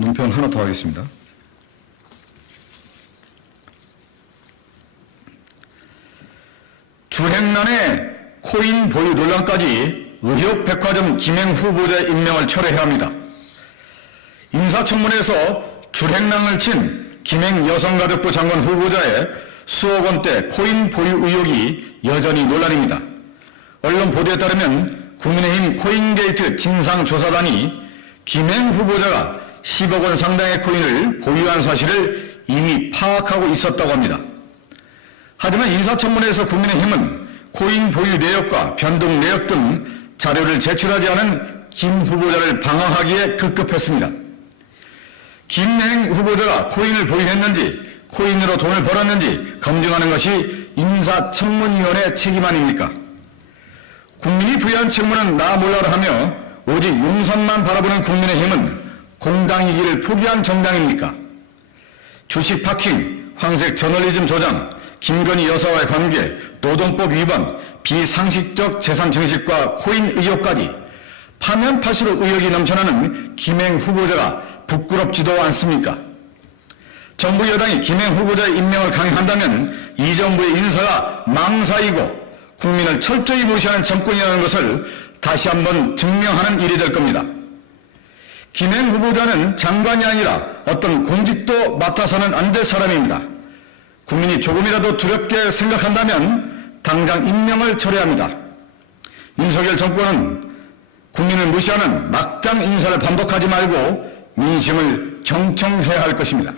논평 하나 더 하겠습니다. 주행난의 코인 보유 논란까지 의혹 백화점 김행 후보자 임명을 철회해야 합니다. 인사청문회에서 주행난을 친 김행 여성가족부 장관 후보자의 수억 원대 코인 보유 의혹이 여전히 논란입니다. 언론 보도에 따르면 국민의힘 코인게이트 진상조사단이 김행 후보자가 10억 원 상당의 코인을 보유한 사실을 이미 파악하고 있었다고 합니다. 하지만 인사청문회에서 국민의힘은 코인 보유 내역과 변동 내역 등 자료를 제출하지 않은 김 후보자를 방어하기에 급급했습니다. 김행 후보자가 코인을 보유했는지 코인으로 돈을 벌었는지 검증하는 것이 인사청문위원회 책임 아닙니까? 국민이 부여한 책무는 나 몰라라 하며 오직 용선만 바라보는 국민의힘은 공당이기를 포기한 정당입니까? 주식 파킹, 황색 저널리즘 조장, 김건희 여사와의 관계, 노동법 위반, 비상식적 재산 증식과 코인 의혹까지 파면 팔수록 의혹이 넘쳐나는 김행 후보자가 부끄럽지도 않습니까? 정부 여당이 김행 후보자의 임명을 강행한다면 이 정부의 인사가 망사이고 국민을 철저히 무시하는 정권이라는 것을 다시 한번 증명하는 일이 될 겁니다. 김행 후보자는 장관이 아니라 어떤 공직도 맡아서는 안 될 사람입니다. 국민이 조금이라도 두렵게 생각한다면 당장 임명을 철회합니다. 윤석열 정권은 국민을 무시하는 막장 인사를 반복하지 말고 민심을 경청해야 할 것입니다.